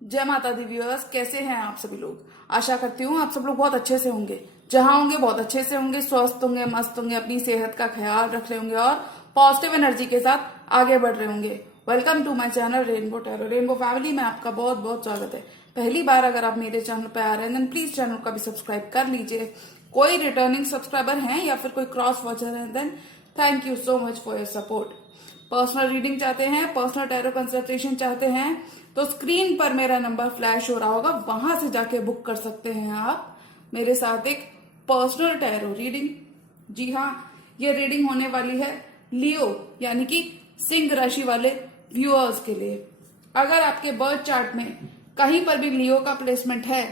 जय माता the viewers, कैसे हैं आप सभी लोग। आशा करती हूँ आप सब लोग बहुत अच्छे से होंगे। जहां होंगे बहुत अच्छे से होंगे, स्वस्थ होंगे, मस्त होंगे, अपनी सेहत का ख्याल रख रहे होंगे और पॉजिटिव एनर्जी के साथ आगे बढ़ रहे होंगे। Welcome to my channel rainbow tarot. Rainbow family में आपका बहुत बहुत स्वागत है। पहली बार अगर आप मेरे चैनल पर आ रहे हैं देन प्लीज चैनल को भी सब्सक्राइब कर लीजिए। कोई रिटर्निंग सब्सक्राइबर हैं या फिर कोई क्रॉस वॉचर है then thank you so much for your support. Personal reading चाहते हैं, पर्सनल टैरो कंसल्टेशन चाहते हैं तो स्क्रीन पर मेरा नंबर फ्लैश हो रहा होगा, वहां से जाके बुक कर सकते हैं आप मेरे साथ एक पर्सनल टैरो रीडिंग। जी हाँ, ये रीडिंग होने वाली है लियो यानी कि सिंह राशि वाले व्यूअर्स के लिए। अगर आपके बर्थ चार्ट में कहीं पर भी लियो का प्लेसमेंट है,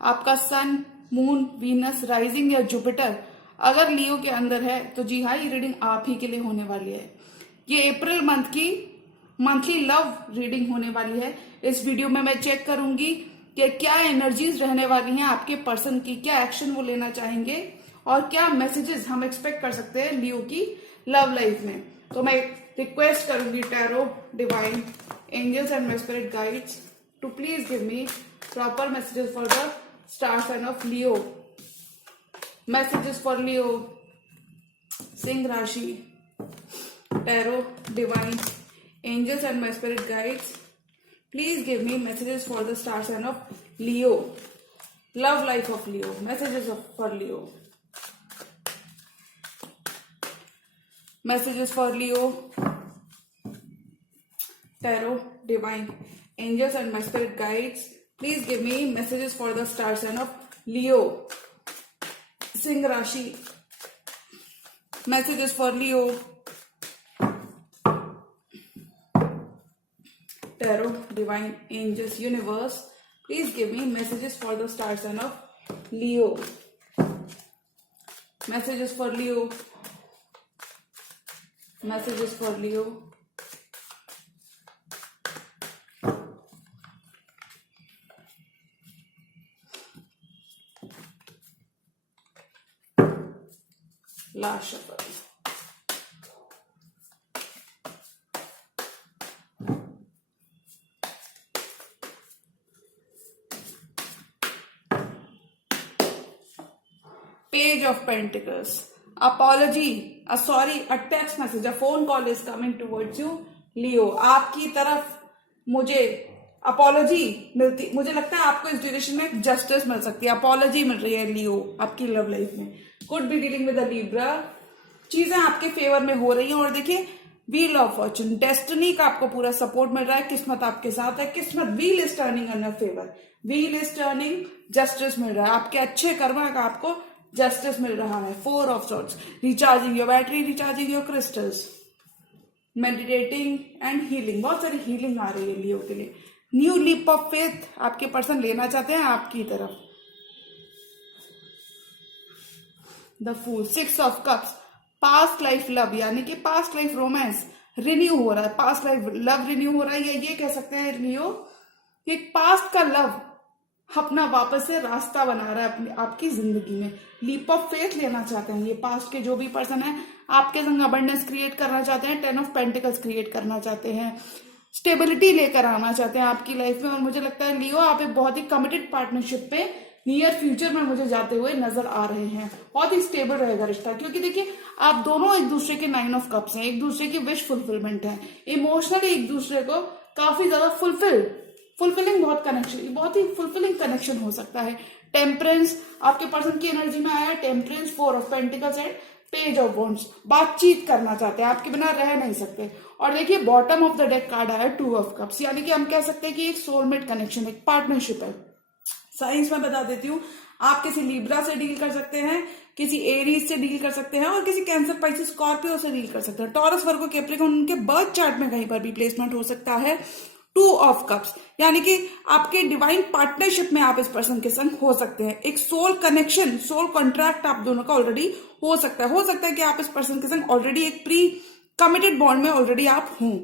आपका सन, मून, वीनस, राइजिंग या जुपिटर अगर लियो के अंदर है तो जी हाँ, ये रीडिंग आप ही के लिए होने वाली है। ये अप्रैल मंथ की मंथली लव रीडिंग होने वाली है। इस वीडियो में मैं चेक करूंगी कि क्या एनर्जीज रहने वाली हैं आपके पर्सन की, क्या एक्शन वो लेना चाहेंगे और क्या मैसेजेस हम एक्सपेक्ट कर सकते हैं लियो की लव लाइफ में। तो मैं रिक्वेस्ट करूंगी tarot, divine, angels and my spirit guides to please give me proper messages for the star sign of Leo. Messages for Leo, सिंह राशि, tarot, divine, angels and my spirit guides, please give me messages for the star sign of Leo, love life of Leo, for Leo, messages for Leo, tarot, divine, angels and my spirit guides, please give me messages for the star sign of Leo, Singh Rashi, messages for Leo, Tarot, Divine, Angels, Universe, please give me messages for the star sign of Leo. Messages for Leo. Messages for Leo. Last shuffle. Page of Pentacles. Apology, a text message, a phone call is coming towards you, Leo. आपकी तरफ मुझे apology मिलती, मुझे लगता है आपको इस duration में जस्टिस मिल सकती है। अपॉलॉजी मिल रही है लियो आपकी लव लाइफ में। Could be dealing with a Libra. चीजें आपके फेवर में हो रही हैं और देखिए व्हील ऑफ फॉर्चून, डेस्टिनी का आपको पूरा सपोर्ट मिल रहा है। किस्मत आपके साथ है। किस्मत, wheel is turning in your favour, wheel is turning, justice मिल रहा है। आपके अच्छे कर्मा का आपको जस्टिस मिल रहा है। 4 of swords, recharging your battery, recharging your crystals, meditating and healing. बहुत सारी हीलिंग आ रही है लियो के लिए। न्यू लीप ऑफ फेथ आपके पर्सन लेना चाहते हैं आपकी तरफ। The fool, 6 of cups, past life love यानी कि पास्ट लाइफ रोमांस रिन्यू हो रहा है। पास्ट लाइफ लव रिन्यू हो रहा है, ये कह सकते हैं लियो कि पास्ट का लव अपना वापस से रास्ता बना रहा है अपनी आपकी जिंदगी में। लीप ऑफ फेथ लेना चाहते हैं ये पास्ट के जो भी पर्सन है, आपके संग अबंडेंस क्रिएट करना चाहते हैं, 10 ऑफ पेंटिकल्स क्रिएट करना चाहते हैं, स्टेबिलिटी लेकर आना चाहते हैं आपकी लाइफ में। और मुझे लगता है लियो आप एक बहुत ही कमिटेड पार्टनरशिप पे नियर फ्यूचर में मुझे जाते हुए नजर आ रहे हैं। बहुत ही स्टेबल रहेगा रिश्ता, क्योंकि देखिए आप दोनों एक दूसरे के 9 ऑफ कप्स हैं, एक दूसरे की विश फुलफिलमेंट है। इमोशनली एक दूसरे को काफी ज्यादा फुलफिलिंग बहुत ही फुलफिलिंग कनेक्शन हो सकता है। टेम्परेंस आपके पर्सन की एनर्जी में आया। Temperance, 4 of pentacles and page of wands, बातचीत करना चाहते हैं, आपके बिना रह नहीं सकते। और देखिए bottom of the deck card आया 2 ऑफ कप्स, यानी कि हम कह सकते हैं कि एक सोलमेट कनेक्शन, एक पार्टनरशिप है। साइंस में बता देती हूँ, आप किसी लिब्रा से डील कर सकते हैं, किसी एरीज से डील कर सकते हैं और किसी कैंसर, पाइसेस, स्कॉर्पियो से डील कर सकते हैं। टॉरस, वर्गो, कैप्रिकॉर्न, उनके बर्थ चार्ट में कहीं पर भी प्लेसमेंट हो सकता है। 2 ऑफ कप्स यानी कि आपके डिवाइन पार्टनरशिप में आप इस पर्सन के संग हो सकते हैं। एक सोल कनेक्शन, सोल कॉन्ट्रैक्ट आप दोनों का ऑलरेडी हो सकता है। हो सकता है कि आप इस पर्सन के संग ऑलरेडी एक प्री कमिटेड बॉन्ड में ऑलरेडी आप हों।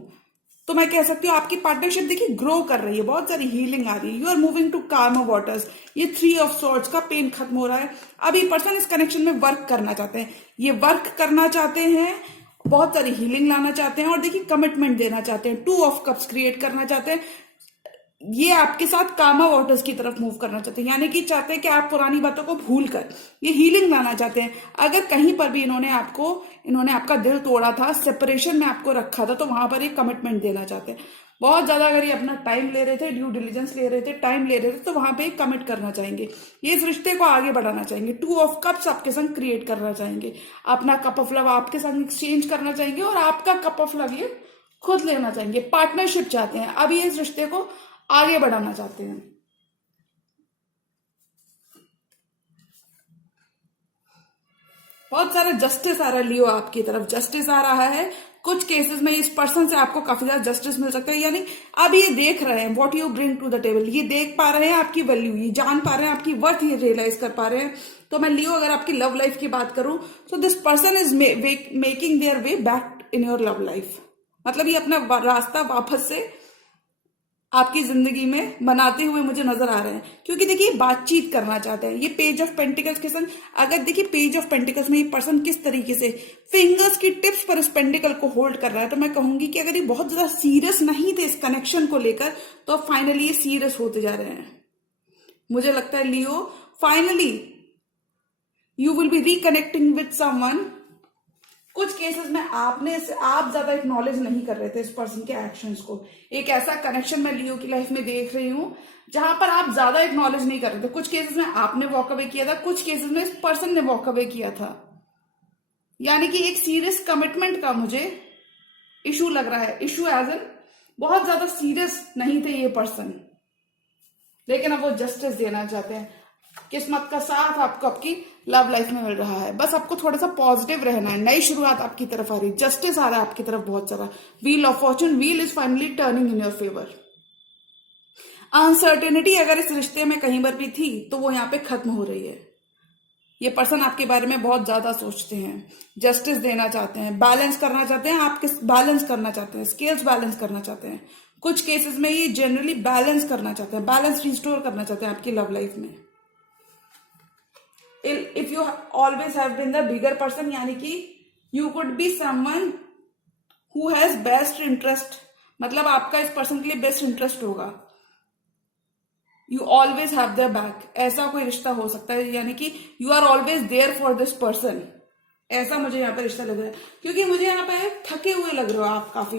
तो मैं कह सकती हूँ आपकी पार्टनरशिप देखिए ग्रो कर रही है, बहुत सारी हीलिंग आ रही है। You are moving to calmer waters. ये 3 ऑफ सॉर्ड्स का पेन खत्म हो रहा है। अभी पर्सन इस कनेक्शन में वर्क करना चाहते हैं, ये वर्क करना चाहते हैं, बहुत सारी हीलिंग लाना चाहते हैं और देखिए कमिटमेंट देना चाहते हैं। 2 ऑफ कप्स क्रिएट करना चाहते हैं। ये आपके साथ कामा वाटर्स की तरफ मूव करना चाहते हैं, यानी कि चाहते हैं कि आप पुरानी बातों को भूल कर ये हीलिंग लाना चाहते हैं। अगर कहीं पर भी इन्होंने आपका दिल तोड़ा था, सेपरेशन में आपको रखा था, तो वहां पर एक कमिटमेंट देना चाहते हैं। बहुत ज्यादा अगर ये अपना टाइम ले रहे थे, ड्यू डिलीजेंस ले रहे थे, टाइम ले रहे थे, तो वहां पे एक कमिट करना चाहेंगे। ये इस रिश्ते को आगे बढ़ाना चाहेंगे। 2 ऑफ कप्स आपके संग क्रिएट करना चाहेंगे। अपना कप ऑफ लव आपके संग एक्सचेंज करना चाहेंगे और आपका कप ऑफ लव ये खुद लेना चाहेंगे। पार्टनरशिप चाहते हैं। अब ये इस रिश्ते को आगे बढ़ाना चाहते हैं। बहुत सारा जस्टिस आ रहा है लियो, आपकी तरफ जस्टिस आ रहा है। कुछ केसेस में इस पर्सन से आपको काफी ज्यादा जस्टिस मिल सकता है, यानी अब ये देख रहे हैं what you bring to the table. ये देख पा रहे हैं आपकी वैल्यू, ये जान पा रहे हैं आपकी वर्थ, ये रियलाइज कर पा रहे हैं। तो मैं लियो अगर आपकी लव लाइफ की बात करूं तो this person is making their way back in your love life. मतलब ये अपना रास्ता वापस से आपकी जिंदगी में बनाते हुए मुझे नजर आ रहे हैं, क्योंकि देखिए बातचीत करना चाहते हैं। ये पेज ऑफ पेंटिकल्स के संग, अगर देखिए पेज ऑफ पेंटिकल्स में ये पर्सन किस तरीके से फिंगर्स की टिप्स पर इस पेंटिकल को होल्ड कर रहा है, तो मैं कहूंगी कि अगर ये बहुत ज्यादा सीरियस नहीं थे इस कनेक्शन को लेकर, तो फाइनली ये सीरियस होते जा रहे हैं। मुझे लगता है Leo finally you will be reconnecting with someone. कुछ केसेस में आप ज्यादा एक्नॉलेज नहीं कर रहे थे इस पर्सन के एक्शंस को। एक ऐसा कनेक्शन मैं लियो की लाइफ में देख रही हूं जहां पर आप ज्यादा एक्नॉलेज नहीं कर रहे थे। कुछ केसेस में आपने वॉक अवे किया था, कुछ केसेस में इस पर्सन ने वॉक अवे किया था। यानी कि एक सीरियस कमिटमेंट का मुझे इशू लग रहा है। इशू एज एन बहुत ज्यादा सीरियस नहीं थे ये पर्सन, लेकिन अब वो जस्टिस देना चाहते हैं। किस्मत का साथ आपको आपकी लव लाइफ में मिल रहा है। बस आपको थोड़ा सा पॉजिटिव रहना है। नई शुरुआत आपकी तरफ आ रही है, जस्टिस आ रहा है आपकी तरफ बहुत सारा। Wheel of Fortune, wheel is finally turning in your favour. Uncertainty अगर इस रिश्ते में कहीं पर भी थी तो वो यहाँ पे खत्म हो रही है। ये पर्सन आपके बारे में बहुत ज्यादा सोचते हैं, जस्टिस देना चाहते हैं, बैलेंस करना चाहते हैं, आपके बैलेंस करना चाहते हैं, स्केल्स बैलेंस करना चाहते हैं। कुछ केसेस में ये जनरली बैलेंस करना चाहते हैं, बैलेंस रिस्टोर करना चाहते हैं आपकी लव लाइफ में। If you always have been the bigger person, यानी कि you could be someone who has best interest, मतलब आपका इस पर्सन के लिए बेस्ट इंटरेस्ट होगा। You always have their back, ऐसा कोई रिश्ता हो सकता है, यानी कि you are always there for this person. ऐसा मुझे यहाँ पे रिश्ता लग रहा है, क्योंकि मुझे यहाँ पे थके हुए लग रहे हो आप काफी,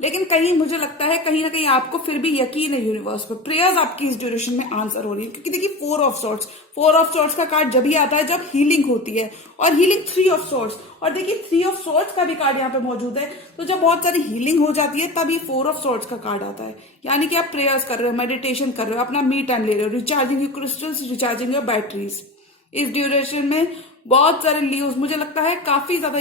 लेकिन कहीं मुझे लगता है कहीं ना कहीं आपको फिर भी यकीन है यूनिवर्स पे। प्रेयर्स आपकी इस ड्यूरेशन में आंसर हो रही है, क्योंकि देखिए 4 ऑफ सॉर्ट्स का कार्ड जब ही आता है जब हीलिंग होती है, और हीलिंग 3 ऑफ सॉर्ट्स, और देखिए 3 ऑफ सॉर्ट्स का भी कार्ड यहाँ पे मौजूद है। तो जब बहुत सारी हीलिंग हो जाती है तभी 4 ऑफ सॉर्ट्स का कार्ड आता है, यानी कि आप प्रेयर्स कर रहे हो, मेडिटेशन कर रहे हो, अपना मी टाइम ले रहे हो, recharging your crystals, recharging your batteries. इस ड्यूरेशन में बहुत सारे लियोज, मुझे लगता है काफी ज्यादा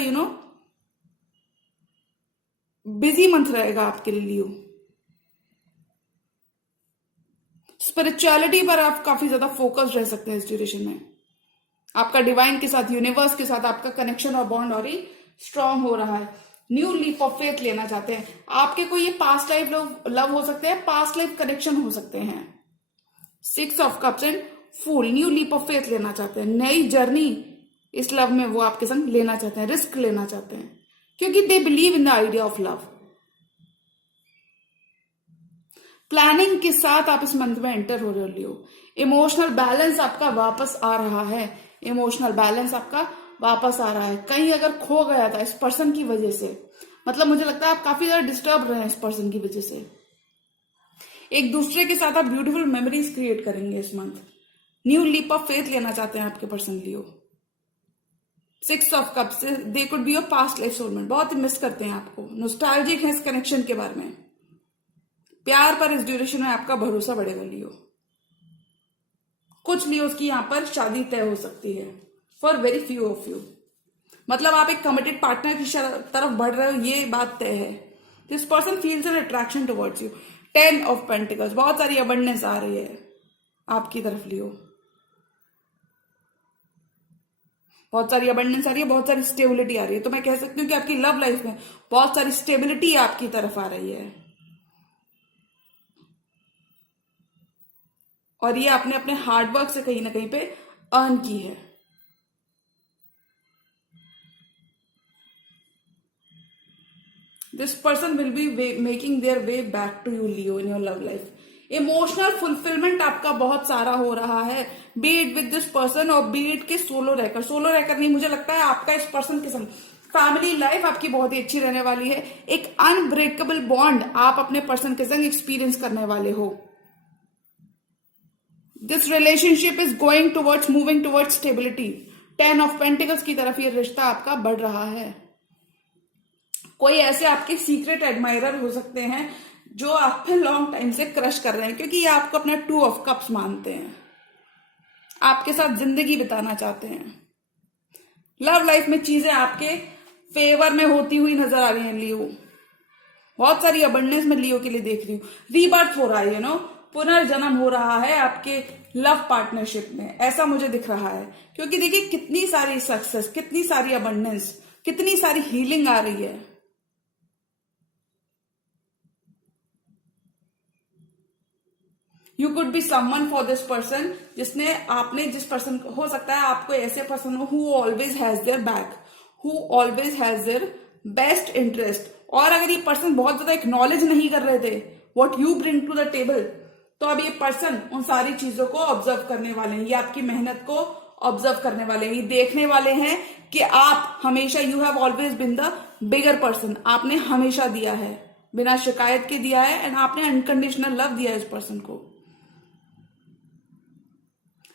बिजी मंथ रहेगा आपके लिए लियो। स्पिरिचुअलिटी पर आप काफी ज्यादा फोकस्ड रह सकते हैं इस ड्यूरेशन में। आपका डिवाइन के साथ, यूनिवर्स के साथ आपका कनेक्शन और बॉन्ड और ही स्ट्रांग हो रहा है। न्यू लीप ऑफ फेथ लेना चाहते हैं। आपके कोई ये पास्ट लाइफ लव हो सकते हैं, पास्ट लाइफ कनेक्शन हो सकते हैं। 6 of cups and fool, new leap of faith लेना चाहते हैं। नई जर्नी इस लव में वो आपके संग लेना चाहते हैं, रिस्क लेना चाहते हैं, क्योंकि they believe in the idea of love. Planning के साथ आप इस मंथ में एंटर हो रहे हो। इमोशनल बैलेंस आपका वापस आ रहा है, इमोशनल बैलेंस आपका वापस आ रहा है। कहीं अगर खो गया था इस पर्सन की वजह से, मतलब मुझे लगता है आप काफी ज्यादा डिस्टर्ब रहे हैं इस पर्सन की वजह से। एक दूसरे के साथ आप ब्यूटीफुल मेमोरीज क्रिएट करेंगे इस month. New leap of faith लेना चाहते हैं आपके person Leo. 6 of cups, they could be your past life soulmate, बहुत मिस करते हैं आपको, नॉस्टैल्जिक है इस कनेक्शन के बारे में। प्यार पर इस ड्यूरेशन में आपका भरोसा बढ़ेगा लियो। कुछ लियोस की यहां पर शादी तय हो सकती है for very few of you, मतलब आप एक कमिटेड पार्टनर की तरफ बढ़ रहे हो, ये बात तय है। This person feels N attraction towards you. 10 of pentacles, बहुत सारी अबंडेंस आ रही है आपकी तरफ लियो, बहुत सारी अबंडेंस आ रही है, बहुत सारी स्टेबिलिटी आ रही है। तो मैं कह सकती हूँ कि आपकी लव लाइफ में बहुत सारी स्टेबिलिटी आपकी तरफ आ रही है, और ये आपने अपने हार्डवर्क से कहीं ना कहीं पे अर्न की है। This person will be making their way back to you Leo in your love life. Emotional fulfilment आपका बहुत सारा हो रहा है, बीट विद दिस पर्सन और बीट के सोलो रहकर नहीं, मुझे लगता है आपका इस पर्सन के संग फैमिली लाइफ आपकी बहुत ही अच्छी रहने वाली है। एक अनब्रेकेबल बॉन्ड आप अपने पर्सन के संग एक्सपीरियंस करने वाले हो। This relationship is going towards moving towards stability. 10 of pentacles की तरफ ये रिश्ता आपका बढ़ रहा है। कोई ऐसे आपके सीक्रेट एडमायरर हो सकते हैं जो आप पे लॉन्ग टाइम से क्रश कर रहे हैं, क्योंकि ये आपको अपना 2 ऑफ कप्स मानते हैं, आपके साथ जिंदगी बिताना चाहते हैं। लव लाइफ में चीजें आपके फेवर में होती हुई नजर आ रही हैं लियो। बहुत सारी अबंडेंस में लियो के लिए देख रही हूँ। रीबर्थ हो रहा है, पुनर्जन्म हो रहा है आपके लव पार्टनरशिप में, ऐसा मुझे दिख रहा है। क्योंकि देखिए कितनी सारी सक्सेस, कितनी सारी अबंडेंस, कितनी सारी हीलिंग आ रही है। You could be someone for this person, आपने जिस पर्सन, हो सकता है आपको ऐसे पर्सन हो who always has their back, who always has their best interest. और अगर ये पर्सन बहुत ज्यादा एक्नॉलेज नहीं कर रहे थे what you bring to the table, तो अब ये पर्सन उन सारी चीजों को ऑब्जर्व करने वाले हैं, ये आपकी मेहनत को ऑब्जर्व करने वाले हैं, ये देखने वाले हैं कि आप हमेशा, you have always been the bigger person, आपने हमेशा दिया है, बिना शिकायत के दिया है, एंड आपने अनकंडीशनल लव दिया है इस पर्सन को।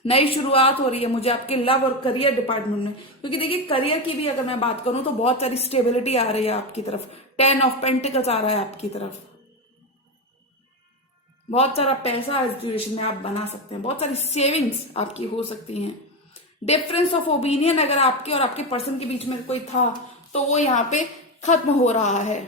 नई शुरुआत हो रही है मुझे आपके लव और करियर डिपार्टमेंट में, क्योंकि देखिए करियर की भी अगर मैं बात करूं तो बहुत सारी स्टेबिलिटी आ रही है आपकी तरफ। 10 ऑफ पेंटिकल्स आ रहा है आपकी तरफ। बहुत सारा पैसा इस ड्यूरेशन में आप बना सकते हैं, बहुत सारी सेविंग्स आपकी हो सकती हैं। डिफरेंस ऑफ ओपिनियन अगर आपके और आपके पर्सन के बीच में कोई था तो वो यहाँ पे खत्म हो रहा है।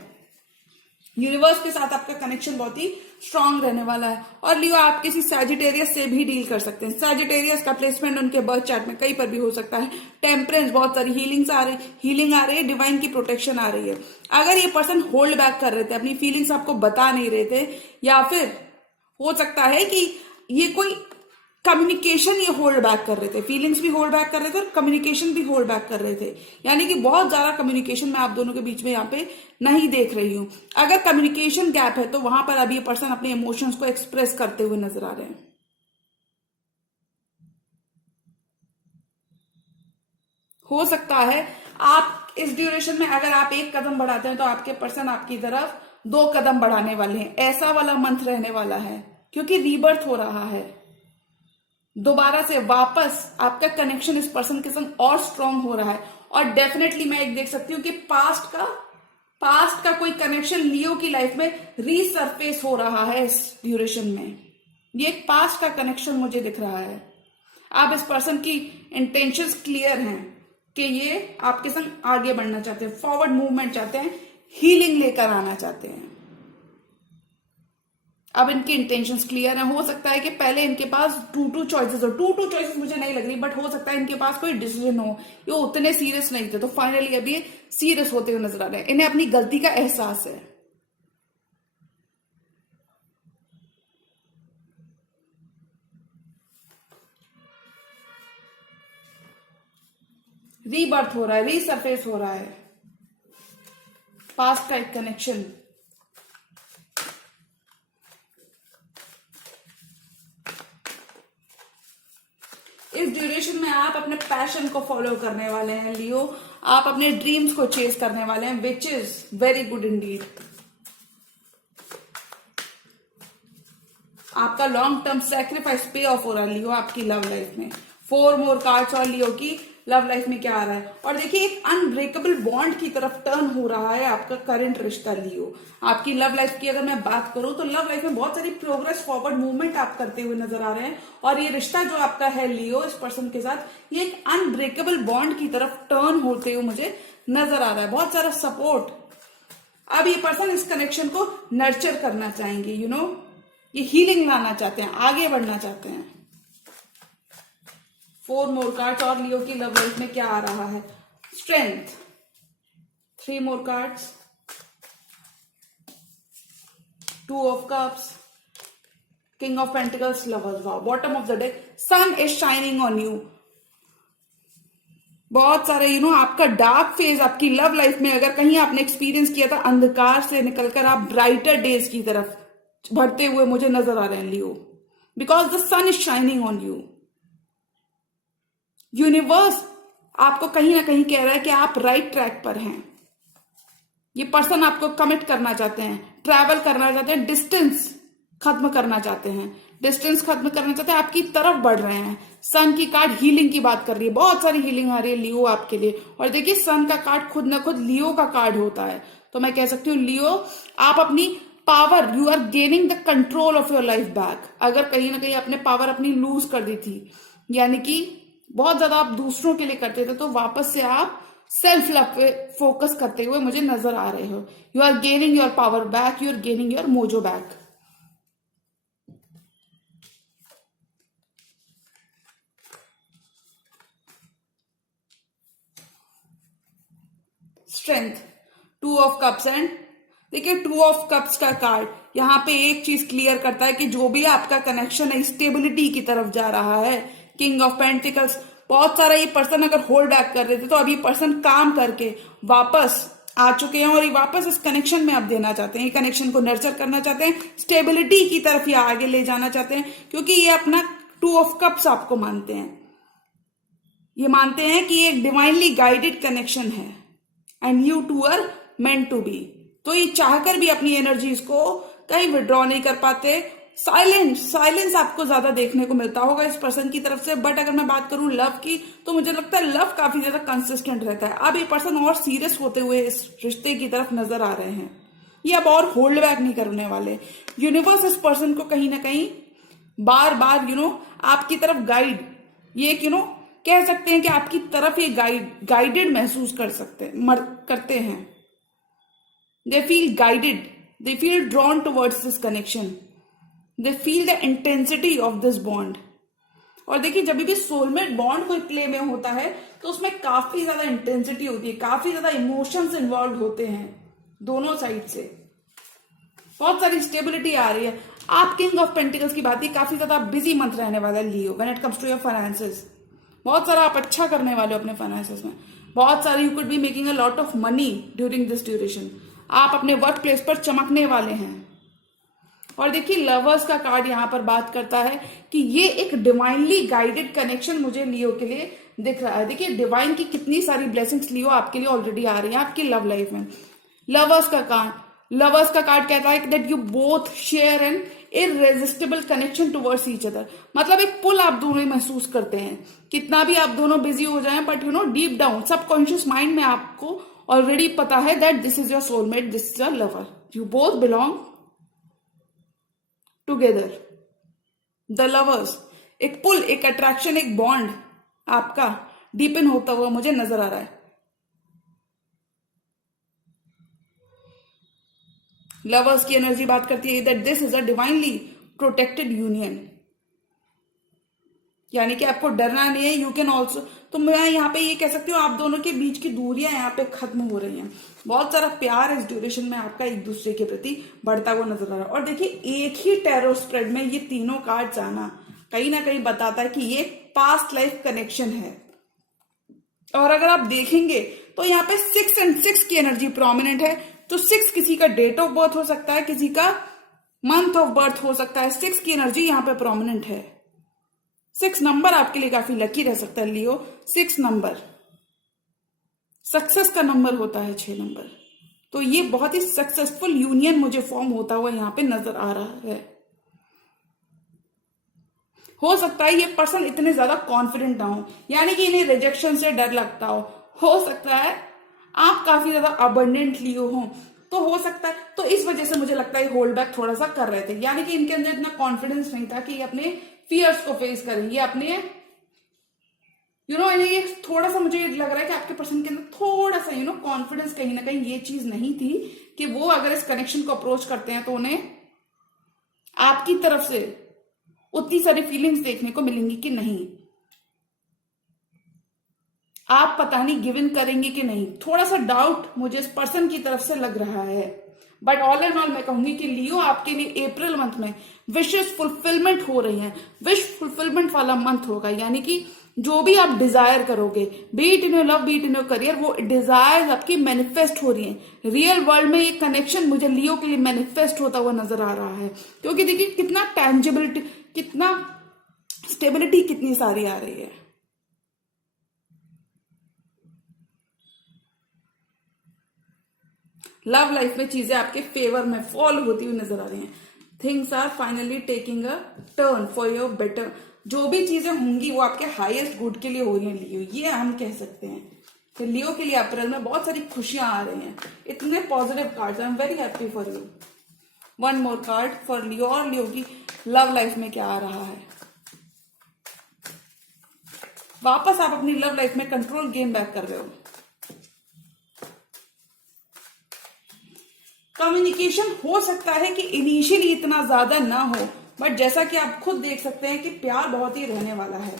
यूनिवर्स के साथ आपका कनेक्शन बहुत ही स्ट्रांग रहने वाला है। और लियो आप किसी सैजिटेरियस से भी डील कर सकते हैं। सैजिटेरियस का प्लेसमेंट उनके बर्थ चार्ट में कहीं पर भी हो सकता है। टेम्परेंस, बहुत सारी हीलिंग आ रही है, डिवाइन की प्रोटेक्शन आ रही है। अगर ये पर्सन होल्ड बैक कर रहे थे, अपनी फीलिंग्स आपको बता नहीं रहे थे, या फिर हो सकता है कि ये कोई कम्युनिकेशन ये होल्ड बैक कर रहे थे, फीलिंग्स भी होल्ड बैक कर रहे थे और कम्युनिकेशन भी होल्ड बैक कर रहे थे, यानी कि बहुत ज्यादा कम्युनिकेशन मैं आप दोनों के बीच में यहाँ पे नहीं देख रही हूं। अगर कम्युनिकेशन गैप है तो वहां पर अभी ये पर्सन अपने इमोशंस को एक्सप्रेस करते हुए नजर आ रहे हैं। हो सकता है आप इस ड्यूरेशन में अगर आप 1 कदम बढ़ाते हैं तो आपके पर्सन आपकी तरफ 2 कदम बढ़ाने वाले हैं। ऐसा वाला मंथ रहने वाला है, क्योंकि रीबर्थ हो रहा है। दोबारा से वापस आपका कनेक्शन इस पर्सन के संग और स्ट्रांग हो रहा है। और डेफिनेटली मैं एक देख सकती हूँ कि पास्ट का कोई कनेक्शन लियो की लाइफ में रीसरफेस हो रहा है इस ड्यूरेशन में। ये एक पास्ट का कनेक्शन मुझे दिख रहा है। आप इस पर्सन की इंटेंशंस क्लियर हैं कि ये आपके संग आगे बढ़ना चाहते हैं, फॉरवर्ड मूवमेंट चाहते हैं, हीलिंग लेकर आना चाहते हैं। अब इनकी इंटेंशंस क्लियर है। हो सकता है कि पहले इनके पास टू चॉइसेस हो, टू चॉइसेस मुझे नहीं लग रही, बट हो सकता है इनके पास कोई डिसीजन हो, ये उतने सीरियस नहीं थे, तो फाइनली अभी सीरियस होते हुए नजर आ रहे हैं। इन्हें अपनी गलती का एहसास है। रीबर्थ हो रहा है, रीसरफेस हो रहा है पास्ट का एक कनेक्शन। इस ड्यूरेशन में आप अपने पैशन को फॉलो करने वाले हैं लियो, आप अपने ड्रीम्स को चेज करने वाले हैं, which is very good Indeed. आपका लॉन्ग टर्म सेक्रीफाइस पे ऑफ हो रहा है लियो आपकी लव लाइफ में। 4 मोर कार्ड्स और लियो की लव लाइफ में क्या आ रहा है, और देखिए एक अनब्रेकेबल बॉन्ड की तरफ टर्न हो रहा है आपका करंट रिश्ता लियो। आपकी लव लाइफ की अगर मैं बात करूं तो लव लाइफ में बहुत सारी प्रोग्रेस, फॉरवर्ड मूवमेंट आप करते हुए नजर आ रहे हैं। और ये रिश्ता जो आपका है लियो इस पर्सन के साथ, ये एक अनब्रेकेबल बॉन्ड की तरफ टर्न होते हुए मुझे नजर आ रहा है। बहुत सारा सपोर्ट। अब ये पर्सन इस कनेक्शन को नर्चर करना चाहेंगे, ये हीलिंग लाना चाहते हैं, आगे बढ़ना चाहते हैं। 4 मोर कार्ड्स और लियो की लव लाइफ में क्या आ रहा है, strength. 3 more cards, 2 of cups, king of pentacles, lovers wow, bottom of the deck, sun is shining on you. बहुत सारे आपका डार्क फेज आपकी लव लाइफ में अगर कहीं आपने एक्सपीरियंस किया था, अंधकार से निकलकर आप ब्राइटर डेज की तरफ बढ़ते हुए मुझे नजर आ रहे हैं Leo, because the sun is shining on you. Universe आपको कहीं ना कहीं कह रहा है कि आप राइट ट्रैक पर हैं। ये पर्सन आपको कमिट करना चाहते हैं, ट्रैवल करना चाहते हैं, डिस्टेंस खत्म करना चाहते हैं, आपकी तरफ बढ़ रहे हैं। सन की कार्ड हीलिंग की बात कर रही है, बहुत सारी हीलिंग आ रही है लियो आपके लिए। और देखिए सन का कार्ड खुद ना खुद लियो का कार्ड होता है, तो मैं कह सकती हूँ लियो आप अपनी power, you are gaining the control of your life back. अगर कहीं ना कहीं आपने पावर अपनी लूज कर दी थी, यानी कि बहुत ज्यादा आप दूसरों के लिए करते थे, तो वापस से आप सेल्फ लव पे फोकस करते हुए मुझे नजर आ रहे हो। You are gaining your power back, you are gaining your mojo back. Strength, 2 of cups and देखिए 2 ऑफ कप्स का कार्ड यहाँ पे एक चीज क्लियर करता है कि जो भी आपका कनेक्शन है स्टेबिलिटी की तरफ जा रहा है। किंग ऑफ पेंटिकल्स, बहुत सारा ये पर्सन अगर होल्ड बैक कर रहे थे तो अब ये पर्सन काम करके वापस आ चुके हैं और ये वापस इस कनेक्शन में आप देना चाहते हैं, ये कनेक्शन को नर्चर करना चाहते हैं, स्टेबिलिटी की तरफ ये आगे ले जाना चाहते हैं, क्योंकि ये अपना 2 ऑफ कप्स आपको मानते हैं। ये मानते हैं कि ये एक डिवाइनली गाइडेड कनेक्शन है and you two are meant to be. तो ये चाहकर भी अपनी एनर्जीज को कहीं विड्रॉ नहीं कर पाते। साइलेंस आपको ज्यादा देखने को मिलता होगा इस पर्सन की तरफ से। बट अगर मैं बात करूं लव की, तो मुझे लगता है लव काफी ज्यादा कंसिस्टेंट रहता है। अब ये पर्सन और सीरियस होते हुए इस रिश्ते की तरफ नजर आ रहे हैं, ये अब और होल्ड बैक नहीं करने वाले। यूनिवर्स इस पर्सन को कहीं ना कहीं बार बार आपकी तरफ गाइड, ये कह सकते हैं कि आपकी तरफ ये गाइडेड महसूस करते हैं। They feel guided, they feel drawn towards this connection, they feel the intensity of this bond. और देखिए जब भी सोलमेट बॉन्ड कोई प्ले में होता है तो उसमें काफी ज्यादा इंटेंसिटी होती है, काफी ज्यादा इमोशंस इन्वॉल्व होते हैं दोनों साइड से, बहुत सारी स्टेबिलिटी आ रही है। आप किंग ऑफ पेंटिकल्स की बात की, काफी ज्यादा बिजी मंथ रहने वाला है Leo when it comes to your finances. बहुत सारा आप अच्छा करने वाले हो अपने फाइनेंसेस में, बहुत सारे you could be making a lot of money during this duration. आप अपने वर्क प्लेस पर चमकने वाले हैं। और देखिए लवर्स का कार्ड यहां पर बात करता है कि ये एक डिवाइनली गाइडेड कनेक्शन मुझे लियो के लिए दिख रहा है। देखिए डिवाइन की कितनी सारी ब्लेसिंग्स लियो आपके लिए ऑलरेडी आ रही हैं आपकी लव लाइफ में। लवर्स का कार्ड कहता है that you both share an irresistible connection towards each other. मतलब एक पुल आप दोनों महसूस करते हैं, कितना भी आप दोनों बिजी हो जाएं, but deep down subconscious mind में आपको ऑलरेडी पता है that this is your soulmate, this is your lover, you both belong together. The lovers, एक पुल, एक अट्रैक्शन, एक बॉन्ड आपका डीपन होता हुआ मुझे नजर आ रहा है। लवर्स की एनर्जी बात करती है that this is a divinely protected union, यानी कि आपको डरना नहीं है। यू कैन ऑल्सो, तो मैं यहाँ पे ये कह सकती हूँ आप दोनों के बीच की दूरियां यहाँ पे खत्म हो रही हैं। बहुत सारा प्यार इस ड्यूरेशन में आपका एक दूसरे के प्रति बढ़ता हुआ नजर आ रहा है। और देखिए एक ही टैरो स्प्रेड में ये तीनों कार्ड आना कहीं ना कहीं बताता है कि ये पास्ट लाइफ कनेक्शन है। और अगर आप देखेंगे तो यहाँ पे 6 and 6 की एनर्जी प्रोमिनेंट है। तो 6 किसी का डेट ऑफ बर्थ हो सकता है, किसी का मंथ ऑफ बर्थ हो सकता है। 6 की एनर्जी यहाँ पे प्रोमिनेंट है। 6 नंबर आपके लिए काफी लकी रह सकता है लियो। 6 नंबर सक्सेस का नंबर होता है, 6 नंबर। तो ये बहुत ही सक्सेसफुल यूनियन मुझे फॉर्म होता हुआ यहाँ पे नजर आ रहा है। हो सकता है ये पर्सन इतने ज्यादा कॉन्फिडेंट ना हो, यानी कि इन्हें रिजेक्शन से डर लगता हो सकता है आप काफी ज्यादा अबंडेंट लियो हो, तो हो सकता है तो इस वजह से मुझे लगता है होल्ड बैक थोड़ा सा कर रहे थे, यानी कि इनके अंदर इतना कॉन्फिडेंस नहीं था कि ये अपने फियर्स को फेस करेंगे, अपने ये थोड़ा सा मुझे लग रहा है कि आपके पर्सन के अंदर थोड़ा सा कॉन्फिडेंस कहीं ना कहीं ये चीज नहीं थी कि वो अगर इस कनेक्शन को अप्रोच करते हैं तो उन्हें आपकी तरफ से उतनी सारी फीलिंग्स देखने को मिलेंगी कि नहीं, आप पता नहीं गिव इन करेंगे कि नहीं। थोड़ा सा डाउट मुझे इस पर्सन की तरफ से लग रहा है। बट ऑल एंड ऑल मैं कहूंगी कि लियो आपके लिए अप्रैल मंथ में विशेष फुलफिलमेंट हो रही है, विश फुलफिलमेंट वाला मंथ होगा। यानी कि जो भी आप डिजायर करोगे, beat in your love, beat in your career, वो डिजायर आपकी मैनिफेस्ट हो रही है। रियल वर्ल्ड में ये कनेक्शन मुझे लियो के लिए मैनिफेस्ट होता हुआ नजर आ रहा है, क्योंकि देखिए कितना टेंजिबिलिटी, कितना स्टेबिलिटी कितनी सारी आ रही है। लव लाइफ में चीजें आपके फेवर में फॉल होती हुई नजर आ रही हैं। Things are finally taking a turn for your better. जो भी चीजें होंगी वो आपके हाईएस्ट गुड के लिए हो रही हैं लियो, ये हम कह सकते हैं। तो लियो के लिए अप्रैल में बहुत सारी खुशियां आ रही हैं, इतने positive cards, I am very happy for you. One more card for Leo, और लियो की लव लाइफ में क्या आ रहा है। वापस आप अपनी लव लाइफ में कंट्रोल गेन बैक कर रहे हो। कम्युनिकेशन हो सकता है कि इनिशियली इतना ज्यादा ना हो, बट जैसा कि आप खुद देख सकते हैं कि प्यार बहुत ही रहने वाला है।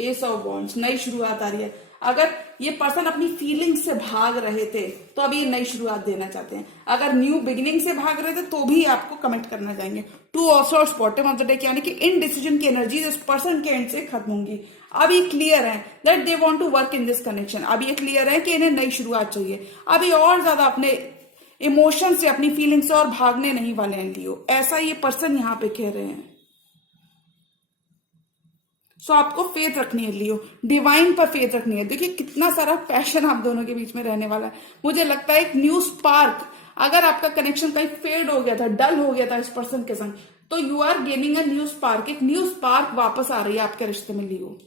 एस ऑफ वॉन्ड्स, नई शुरुआत आ रही है। अगर ये पर्सन अपनी फीलिंग्स से भाग रहे थे तो अभी ये नई शुरुआत देना चाहते हैं। अगर न्यू बिगिनिंग से भाग रहे थे तो भी आपको कमेंट करना चाहेंगे। Two of swords, bottom of the deck, यानी कि इनडिसीजन की एनर्जी इस पर्सन के एंड से खत्म होंगी। अब ये क्लियर है that they want to work in this connection. अब ये क्लियर है कि इन्हें नई शुरुआत चाहिए। अभी और ज्यादा अपने इमोशन से, अपनी फीलिंग से और भागने नहीं वाले हैं लियो, ऐसा ये पर्सन यहां पे कह रहे हैं। सो आपको फेथ रखनी है लियो, डिवाइन पर फेथ रखनी है। देखिए कितना सारा पैशन आप दोनों के बीच में रहने वाला है। मुझे लगता है एक न्यू स्पार्क, अगर आपका कनेक्शन कहीं फेड हो गया था, डल हो गया था इस पर्सन के संग, तो you are gaining a new spark. एक न्यू स्पार्क वापस आ रही है आपके रिश्ते में Leo,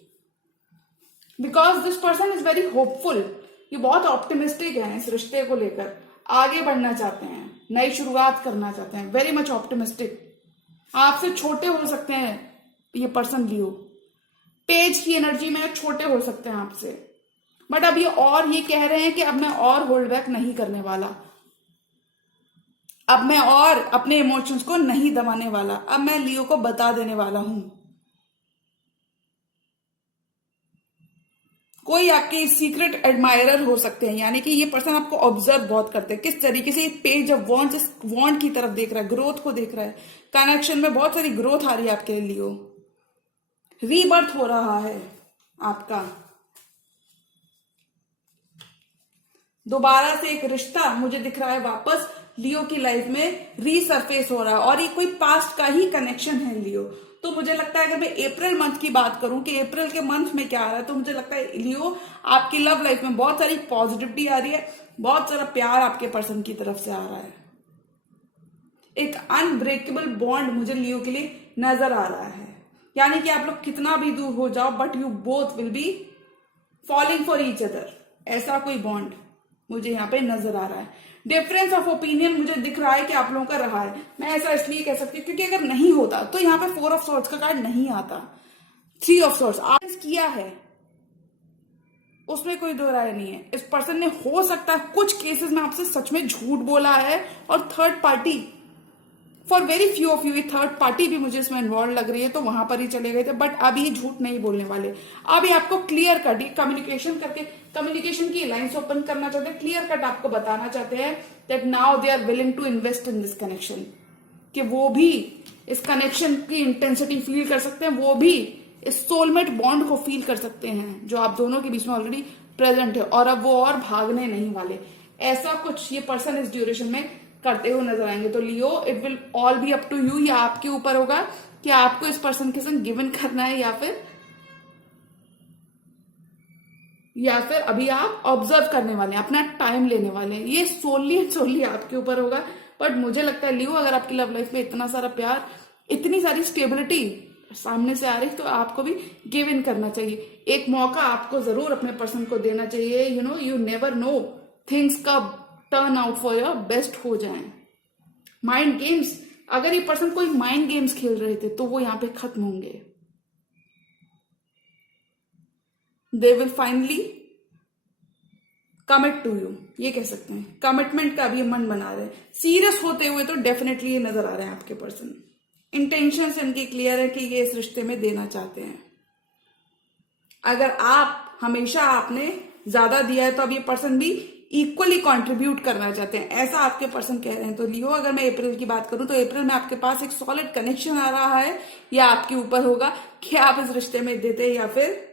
because this person is very hopeful. ये बहुत ऑप्टिमिस्टिक है इस रिश्ते को लेकर, आगे बढ़ना चाहते हैं, नई शुरुआत करना चाहते हैं, वेरी मच ऑप्टिमिस्टिक। आपसे छोटे हो सकते हैं ये पर्सन लियो, पेज की एनर्जी में छोटे हो सकते हैं आपसे, बट अब ये कह रहे हैं कि अब मैं और होल्ड बैक नहीं करने वाला, अब मैं और अपने इमोशंस को नहीं दबाने वाला, अब मैं लियो को बता देने वाला हूं। कोई आपके सीक्रेट एडमायरर हो सकते हैं, यानी कि ये पर्सन आपको ऑब्जर्व बहुत करते हैं, किस तरीके से पेज ऑफ वॉन्ड, इस वॉन्ड की तरफ देख रहा है, ग्रोथ को देख रहा है। कनेक्शन में बहुत सारी ग्रोथ आ रही है आपके लियो, रीबर्थ हो रहा है आपका, दोबारा से एक रिश्ता मुझे दिख रहा है वापस लियो की लाइफ में रीसरफेस हो रहा है, और ये कोई पास्ट का ही कनेक्शन है लियो। तो मुझे लगता है अगर मैं अप्रैल मंथ की बात करूं कि अप्रैल के मंथ में क्या आ रहा है, तो मुझे लगता है लियो आपकी लव लाइफ में बहुत सारी पॉजिटिविटी आ रही है, बहुत सारा प्यार आपके पर्सन की तरफ से आ रहा है। एक अनब्रेकेबल बॉन्ड मुझे लियो के लिए नजर आ रहा है, यानी कि आप लोग कितना भी दूर हो जाओ but you both will be falling for each other, ऐसा कोई बॉन्ड मुझे यहाँ पे नजर आ रहा है। डिफरेंस ऑफ ओपिनियन मुझे दिख रहा है कि आप लोगों का रहा है। मैं ऐसा इसलिए कह सकती हूँ क्योंकि अगर नहीं होता तो यहाँ पे 4 ऑफ सॉर्ड्स का कार्ड नहीं आता, 3 ऑफ सॉर्ड्स आपने किया है, उसमें कोई दो राय नहीं है। इस पर्सन ने हो सकता है कुछ केसेस में आपसे सच में झूठ बोला है, और third party, for very few of you ये थर्ड पार्टी भी मुझे इसमें इन्वॉल्व लग रही है, तो वहां पर ही चले गए थे। बट अब ये झूठ नहीं बोलने वाले, अब ये आपको क्लियर कट कम्युनिकेशन करके कम्युनिकेशन की लाइंस ओपन करना चाहते हैं, क्लियर कट आपको बताना चाहते हैं that now they are willing to invest in this connection, कि वो भी इस कनेक्शन की इंटेंसिटी फील कर सकते हैं, वो भी इस सोलमेट बॉन्ड को फील कर सकते हैं जो आप दोनों के बीच में ऑलरेडी प्रेजेंट है, और अब वो और भागने नहीं वाले। ऐसा कुछ ये पर्सन इस ड्यूरेशन में करते हुए नजर आएंगे। तो Leo, it will all be up to you, या आपके ऊपर होगा कि आपको इस पर्सन के संग गिवन करना है या फिर अभी आप ऑब्जर्व करने वाले हैं, अपना टाइम लेने वाले हैं। ये सोली आपके ऊपर होगा। बट मुझे लगता है लियो, अगर आपकी लव लाइफ में इतना सारा प्यार, इतनी सारी स्टेबिलिटी सामने से आ रही, तो आपको भी गिव इन करना चाहिए। एक मौका आपको जरूर अपने पर्सन को देना चाहिए। यू नेवर नो, थिंग्स कब turn out for your best हो जाए। माइंड गेम्स, अगर ये पर्सन कोई माइंड गेम्स खेल रहे थे तो वो यहां पे खत्म होंगे। They will finally commit to you, ये कह सकते हैं। कमिटमेंट का भी मन बना रहे हैं, सीरियस होते हुए तो डेफिनेटली ये नजर आ रहे हैं आपके पर्सन। इंटेंशन इनकी क्लियर है कि ये इस रिश्ते में देना चाहते हैं। अगर आप हमेशा आपने ज्यादा दिया है तो अब ये पर्सन भी इक्वली कंट्रीब्यूट करना चाहते हैं, ऐसा आपके पर्सन कह रहे हैं। तो लियो, अगर मैं अप्रैल की बात करूं तो अप्रैल में आपके पास एक सॉलिड कनेक्शन आ रहा है, या आपके ऊपर होगा कि आप इस रिश्ते में देते या फिर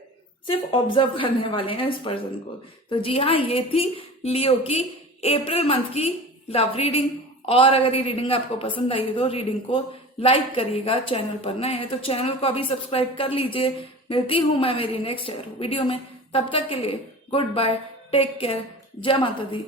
सिर्फ ऑब्जर्व करने वाले हैं इस पर्सन को। तो जी हाँ, ये थी लियो की अप्रैल मंथ की लव रीडिंग। और अगर ये रीडिंग आपको पसंद आई तो रीडिंग को लाइक करिएगा, चैनल पर नए हैं तो चैनल को अभी सब्सक्राइब कर लीजिए। मिलती हूं मैं मेरी नेक्स्ट वीडियो में, तब तक के लिए गुड बाय, टेक केयर, जय माता दी।